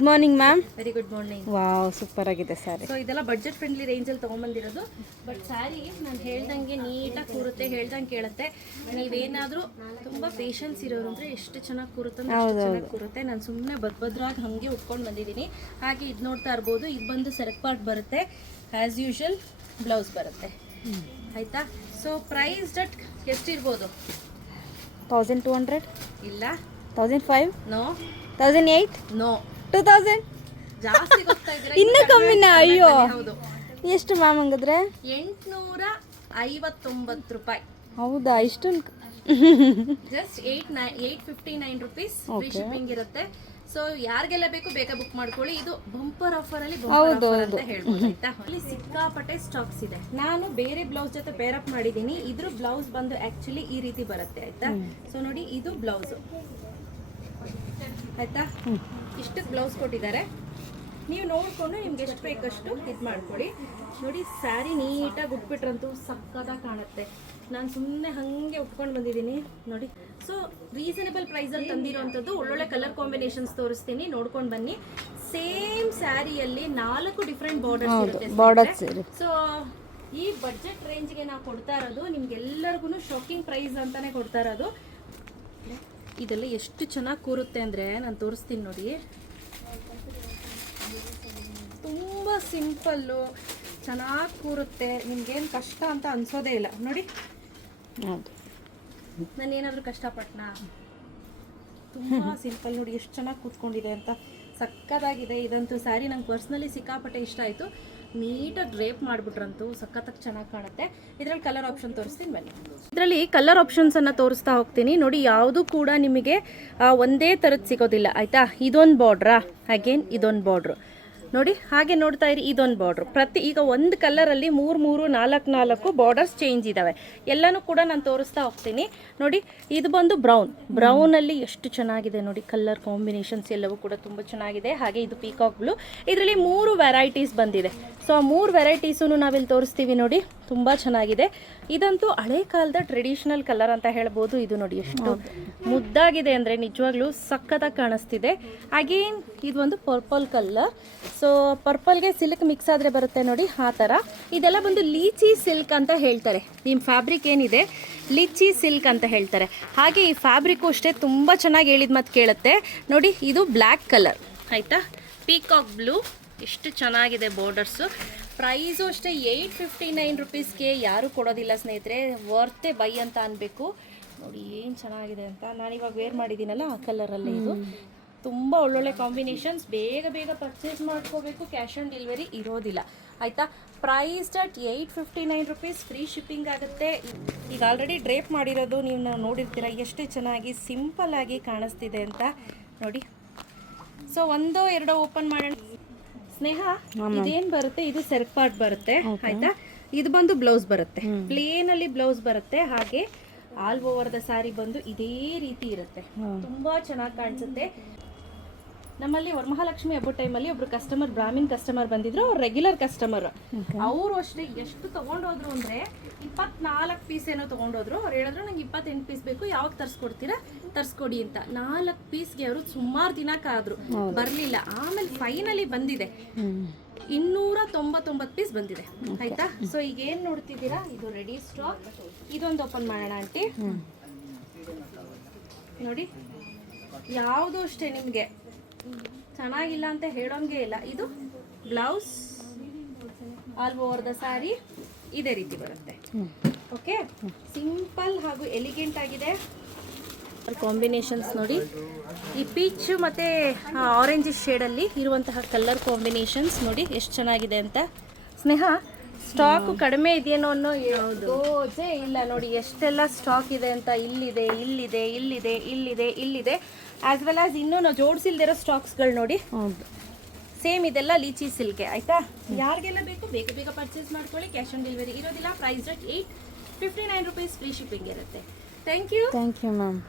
Good morning ma'am. Very good morning. Wow, super ಆಗಿದೆ sari. So ಇದೆಲ್ಲ budget friendly ರೇಂಜಲ್ಲಿ ತೊಗೊಂಬಂದಿರೋದು. But sari ನಾನು ಹೇಳ್ದಂಗೆ ನೀಟಾಗಿ ಕೂರುತ್ತೆ, ಹೇಳ್ದಂಗೆ ಕೇಳುತ್ತೆ. ನೀವೇನಾದರೂ ತುಂಬ ಪೇಷನ್ಸ್ ಇರೋರು ಅಂದರೆ ಎಷ್ಟು ಚೆನ್ನಾಗಿ ಕೂರುತ್ತೆ ಅಂದ್ರೆ ಅಷ್ಟು ಚೆನ್ನಾಗಿ ಕೂರುತ್ತೆ. ನಾನು ಸುಮ್ಮನೆ ಭದ್ರಾಗಿ ಹಾಗೆ ಉಟ್ಕೊಂಡು ಬಂದಿದ್ದೀನಿ. ಹಾಗೆ ಇದು ನೋಡ್ತಾ ಇರ್ಬೋದು, ಇದು ಬಂದು ಸೆರೆಕ್ಟ್ ಪಾರ್ಟ್ ಬರುತ್ತೆ. ಆ್ಯಸ್ ಯೂಶುವಲ್ ಬ್ಲೌಸ್ ಬರುತ್ತೆ. ಆಯಿತಾ? So price ಡಟ್ ಎಷ್ಟಿರ್ಬೋದು? 1200 ಇಲ್ಲ, 1005 ನೋ, 1008 ನೋ, 2000 ಜಾಸ್ತಿ ಗೊತ್ತಾ ಇದ್ದೀರಾ? ಇನ್ನೂ ಕಮ್ಮಿನಾ? ಅಯ್ಯೋ, ಹೌದು, ಎಷ್ಟು ಮ್ಯಾಮ್ ಹಂಗಂದ್ರೆ? 859 ರೂಪಾಯಿ. ಹೌದಾ, ಇಷ್ಟೊಂದು? Just 859 rupees. ಫ್ರೀ ಶಿಪ್ಪಿಂಗ್ ಇರುತ್ತೆ. ಸೊ ಯಾರಿಗೆಲ್ಲ ಬೇಕು ಬೇಗ ಬುಕ್ ಮಾಡ್ಕೊಳ್ಳಿ. ಇದು ಬಂಪರ್ ಆಫರ್ ಅಲ್ಲಿ ಬಂಪರ್ ಆಫರ್ ಅಂತ ಹೇಳ್ಬೋದು. ಆಯ್ತಾ? ಅಲ್ಲಿ ಸಿಕ್ಕಾಪಟ್ಟೆ ಸ್ಟಾಕ್ಸ್ ಇದೆ. ನಾನು ಬೇರೆ ಬ್ಲೌಸ್ ಜೊತೆ ಪೇರ್ ಅಪ್ ಮಾಡಿದ್ದೀನಿ. ಇದ್ರ ಬ್ಲೌಸ್ ಬಂದು ಆಕ್ಚುಲಿ ಈ ರೀತಿ ಬರುತ್ತೆ. ಆಯ್ತಾ? ಸೊ ನೋಡಿ, ಇದು ಬ್ಲೌಸ್. ಆಯ್ತಾ? ಇಷ್ಟಕ್ಕೆ ಬ್ಲೌಸ್ ಕೊಟ್ಟಿದ್ದಾರೆ. ನೀವು ನೋಡ್ಕೊಂಡು ನಿಮ್ಗೆ ಎಷ್ಟು ಬೇಕಷ್ಟು ಇದು ಮಾಡ್ಕೊಳ್ಳಿ. ನೋಡಿ, ಸ್ಯಾರಿ ನೀಟಾಗಿ ಉಟ್ಬಿಟ್ರಂತೂ ಸಕ್ಕತ್ತಾಗಿ ಕಾಣುತ್ತೆ. ನಾನು ಸುಮ್ಮನೆ ಹಾಗೆ ಉಟ್ಕೊಂಡು ಬಂದಿದ್ದೀನಿ ನೋಡಿ. ಸೊ ರೀಸನಬಲ್ ಪ್ರೈಸಲ್ಲಿ ತಂದಿರೋವಂಥದ್ದು. ಒಳ್ಳೊಳ್ಳೆ ಕಲರ್ ಕಾಂಬಿನೇಷನ್ಸ್ ತೋರಿಸ್ತೀನಿ, ನೋಡ್ಕೊಂಡು ಬನ್ನಿ. ಸೇಮ್ ಸ್ಯಾರಿಯಲ್ಲಿ 4 ಡಿಫ್ರೆಂಟ್ ಬಾರ್ಡರ್ಸ್ ಇರುತ್ತೆ. ಸೊ ಈ ಬಡ್ಜೆಟ್ ರೇಂಜ್ಗೆ ನಾವು ಕೊಡ್ತಾ ಇರೋದು ನಿಮ್ಗೆಲ್ಲರಿಗೂ ಶಾಕಿಂಗ್ ಪ್ರೈಸ್ ಅಂತಾನೆ ಕೊಡ್ತಾ ಇರೋದು. ಇದೆಲ್ಲ ಎಷ್ಟು ಚೆನ್ನಾಗಿ ಕೂರುತ್ತೆ ಅಂದರೆ ನಾನು ತೋರಿಸ್ತೀನಿ ನೋಡಿ. ತುಂಬ ಸಿಂಪಲ್ಲು, ಚೆನ್ನಾಗಿ ಕೂರುತ್ತೆ. ನಿಮ್ಗೇನು ಕಷ್ಟ ಅಂತ ಅನ್ಸೋದೇ ಇಲ್ಲ ನೋಡಿ. ಹೌದು, ನಾನು ಏನಾದರೂ ಕಷ್ಟಪಟ್ಟನಾ? ತುಂಬ ಸಿಂಪಲ್ ನೋಡಿ, ಎಷ್ಟು ಚೆನ್ನಾಗಿ ಕೂತ್ಕೊಂಡಿದೆ ಅಂತ. ಸಕ್ಕತ್ತಾಗಿದೆ. ಇದಂತೂ ಸ್ಯಾರಿ ನಂಗೆ ಪರ್ಸ್ನಲಿ ಸಿಕ್ಕಾಪಟ್ಟೆ ಇಷ್ಟ ಆಯಿತು. ನೀಟಾಗಿ ಡ್ರೇಪ್ ಮಾಡಿಬಿಟ್ರಂತೂ ಸಖತ್ತಾಗಿ ಚೆನ್ನಾಗಿ ಕಾಣುತ್ತೆ. ಇದರಲ್ಲಿ ಕಲರ್ ಆಪ್ಷನ್ ತೋರಿಸ್ತೀನಿ ಬನ್ನಿ. ಇದರಲ್ಲಿ ಕಲರ್ ಆಪ್ಷನ್ಸನ್ನು ತೋರಿಸ್ತಾ ಹೋಗ್ತೀನಿ ನೋಡಿ. ಯಾವುದು ಕೂಡ ನಿಮಗೆ ಒಂದೇ ಥರದ್ದು ಸಿಗೋದಿಲ್ಲ. ಆಯಿತಾ? ಇದೊಂದು ಬಾರ್ಡ್ರಾ, ಅಗೇನ್ ಇದೊಂದು ಬಾರ್ಡ್ರು ನೋಡಿ. ಹಾಗೆ ನೋಡ್ತಾ ಇರಿ, ಇದೊಂದು ಬಾರ್ಡ್ರು. ಈಗ ಒಂದು ಕಲರಲ್ಲಿ 3 4 ಬಾರ್ಡರ್ಸ್ ಚೇಂಜ್ ಇದ್ದಾವೆ. ಎಲ್ಲನೂ ಕೂಡ ನಾನು ತೋರಿಸ್ತಾ ಹೋಗ್ತೀನಿ ನೋಡಿ. ಇದು ಬಂದು ಬ್ರೌನಲ್ಲಿ ಎಷ್ಟು ಚೆನ್ನಾಗಿದೆ ನೋಡಿ. ಕಲರ್ ಕಾಂಬಿನೇಷನ್ಸ್ ಎಲ್ಲವೂ ಕೂಡ ತುಂಬ ಚೆನ್ನಾಗಿದೆ. ಹಾಗೆ ಇದು ಪೀಕಾಕ್ ಬ್ಲೂ. ಇದರಲ್ಲಿ 3 ವೆರೈಟೀಸ್ ಬಂದಿದೆ. ಸೊ ಆ 3 ವೆರೈಟೀಸೂ ನಾವಿಲ್ಲಿ ತೋರಿಸ್ತೀವಿ ನೋಡಿ. ತುಂಬ ಚೆನ್ನಾಗಿದೆ. ಇದಂತೂ ಹಳೆ ಕಾಲದ ಟ್ರೆಡಿಷನಲ್ ಕಲರ್ ಅಂತ ಹೇಳ್ಬೋದು. ಇದು ನೋಡಿ ಎಷ್ಟು ಮುದ್ದಾಗಿದೆ ಅಂದರೆ ನಿಜವಾಗ್ಲೂ ಸಖತ್ತಾಗಿ ಕಾಣಿಸ್ತಿದೆ. ಅಗೇನ್ ಇದೊಂದು ಪರ್ಪಲ್ ಕಲರ್. ಸೊ ಪರ್ಪಲ್ಗೆ ಸಿಲ್ಕ್ ಮಿಕ್ಸ್ ಆದರೆ ಬರುತ್ತೆ ನೋಡಿ, ಆ ಥರ. ಇದೆಲ್ಲ ಬಂದು ಲೀಚಿ ಸಿಲ್ಕ್ ಅಂತ ಹೇಳ್ತಾರೆ. ನಿಮ್ಮ ಫ್ಯಾಬ್ರಿಕ್ ಏನಿದೆ ಲೀಚಿ ಸಿಲ್ಕ್ ಅಂತ ಹೇಳ್ತಾರೆ. ಹಾಗೆ ಈ ಫ್ಯಾಬ್ರಿಕ್ಕು ಅಷ್ಟೇ ತುಂಬ ಚೆನ್ನಾಗಿ ಹೇಳಿದ ಮತ್ತು ಕೇಳುತ್ತೆ ನೋಡಿ. ಇದು ಬ್ಲ್ಯಾಕ್ ಕಲರ್. ಆಯಿತಾ? Peacock blue. ಎಷ್ಟು ಚೆನ್ನಾಗಿದೆ ಬಾರ್ಡರ್ಸು. ಪ್ರೈಸು ಅಷ್ಟೇ 859 ರುಪೀಸ್ಗೆ ಯಾರೂ ಕೊಡೋದಿಲ್ಲ ಸ್ನೇಹಿತರೆ. ವರ್ತೆ ಬೈ ಅಂತ ಅನ್ಬೇಕು ನೋಡಿ. ಏನು ಚೆನ್ನಾಗಿದೆ ಅಂತ. ನಾನಿವಾಗ ವೇರ್ ಮಾಡಿದ್ದೀನಲ್ಲ ಆ ಕಲರಲ್ಲಿ. ಇದು ತುಂಬ ಒಳ್ಳೊಳ್ಳೆ ಕಾಂಬಿನೇಷನ್ಸ್. ಬೇಗ ಪರ್ಚೇಸ್ ಮಾಡ್ಕೋಬೇಕು. ಕ್ಯಾಶ್ ಆನ್ ಡೆಲಿವರಿ ಇರೋದಿಲ್ಲ. ಆಯಿತಾ? Price that 859 rupees. Free shipping ಆಗುತ್ತೆ. ಈಗ ಆಲ್ರೆಡಿ ಡ್ರೇಪ್ ಮಾಡಿರೋದು ನೀವು ನೋಡಿರ್ತೀರ ಎಷ್ಟು ಚೆನ್ನಾಗಿ ಸಿಂಪಲ್ಲಾಗಿ ಕಾಣಿಸ್ತಿದೆ ಅಂತ ನೋಡಿ. ಸೊ 1 2 ಓಪನ್ ಮಾಡೋಣ. ಸ್ನೇಹ, ಇದೇನು ಬರುತ್ತೆ, ಇದು ಸೆರೆಕ್ಟ್ ಪಾರ್ಟ್ ಬರುತ್ತೆ. ಆಯ್ತಾ? ಇದು ಬಂದು ಬ್ಲೌಸ್ ಬರುತ್ತೆ. ಪ್ಲೇನ್ ಅಲ್ಲಿ ಬ್ಲೌಸ್ ಬರುತ್ತೆ. ಹಾಗೆ ಆಲ್ ಓವರ್ ದ ಸ್ಯಾರಿ ಬಂದು ಇದೇ ರೀತಿ ಇರುತ್ತೆ. ತುಂಬಾ ಚೆನ್ನಾಗಿ ಕಾಣಿಸುತ್ತೆ. ನಮ್ಮಲ್ಲಿ ವರಮಹಾಲಕ್ಷ್ಮಿ ಹಬ್ಬದ ಟೈಮಲ್ಲಿ ಒಬ್ರು ಕಸ್ಟಮರ್, ಬ್ರಾಹ್ಮಿನ್ ಕಸ್ಟಮರ್ ಬಂದಿದ್ರು. ಅವ್ರು ರೆಗ್ಯುಲರ್ ಕಸ್ಟಮರ್. ಅವರು ಅಷ್ಟೇ ಎಷ್ಟು ತೊಗೊಂಡೋದ್ರು ಅಂದರೆ 24 ಪೀಸ್ ಏನೋ ತೊಗೊಂಡೋದ್ರು. ಅವ್ರು ಹೇಳಿದ್ರು ನಂಗೆ 28 ಪೀಸ್ ಬೇಕು, ಯಾವಾಗ ತರಿಸ್ಕೊಡ್ತೀರಾ, ತರಿಸ್ಕೊಡಿ ಅಂತ. 4 ಪೀಸ್ಗೆ ಅವರು ಸುಮಾರು ದಿನ ಕಾದ್ರು, ಬರಲಿಲ್ಲ. ಆಮೇಲೆ ಫೈನಲಿ ಬಂದಿದೆ. 299 ಪೀಸ್ ಬಂದಿದೆ. ಆಯ್ತಾ? ಸೊ ಈಗ ಏನು ನೋಡ್ತಿದ್ದೀರಾ, ಇದು ರೆಡಿ ಸ್ಟಾಕ್. ಇದೊಂದು ಓಪನ್ ಮಾಡೋಣ ಆಂಟಿ ನೋಡಿ. ಯಾವುದು ಅಷ್ಟೇ ನಿಮಗೆ ಚೆನ್ನಾಗಿಲ್ಲ ಅಂತ ಹೇಳೋಂಗೆ ಇಲ್ಲ. ಇದು blouse, all over the sari ಇದೇ ರೀತಿ ಬರುತ್ತೆ. ಓಕೆ, ಸಿಂಪಲ್ ಹಾಗೂ ಎಲಿಗೆಂಟ್ ಆಗಿದೆ. ಕಾಂಬಿನೇಷನ್ಸ್ ನೋಡಿ. ಈ ಪೀಚ್ ಮತ್ತು ಆರೆಂಜ್ ಶೇಡಲ್ಲಿ ಇರುವಂತಹ ಕಲರ್ ಕಾಂಬಿನೇಷನ್ಸ್ ನೋಡಿ ಎಷ್ಟು ಚೆನ್ನಾಗಿದೆ ಅಂತ. ಸ್ನೇಹ, ಸ್ಟಾಕು ಕಡಿಮೆ ಇದೆಯೇನೋ ಅನ್ನೋ ಗೋಜೆ ಇಲ್ಲ ನೋಡಿ. ಎಷ್ಟೆಲ್ಲ ಸ್ಟಾಕ್ ಇದೆ ಅಂತ. ಇಲ್ಲಿದೆ, ಇಲ್ಲಿದೆ, ಇಲ್ಲಿದೆ, ಇಲ್ಲಿದೆ, ಇಲ್ಲಿದೆ. ಆಸ್ ವೆಲ್ ಆಸ್ ಇನ್ನೂ ನಾವು ಜೋಡಿಸಿಲ್ದಿರೋ ಸ್ಟಾಕ್ಸ್ಗಳು ನೋಡಿ. ಸೇಮ್ ಇದೆಲ್ಲ ಲೀಚಿ ಸಿಲ್ಕೆ. ಆಯಿತಾ? ಯಾರಿಗೆಲ್ಲ ಬೇಕು ಬೇಗ ಪರ್ಚೇಸ್ ಮಾಡ್ಕೊಳ್ಳಿ. ಕ್ಯಾಶ್ ಆನ್ ಡೆಲಿವರಿ ಇರೋದಿಲ್ಲ. Price that 859 rupees. Free shipping ಇರುತ್ತೆ. Thank you ma'am.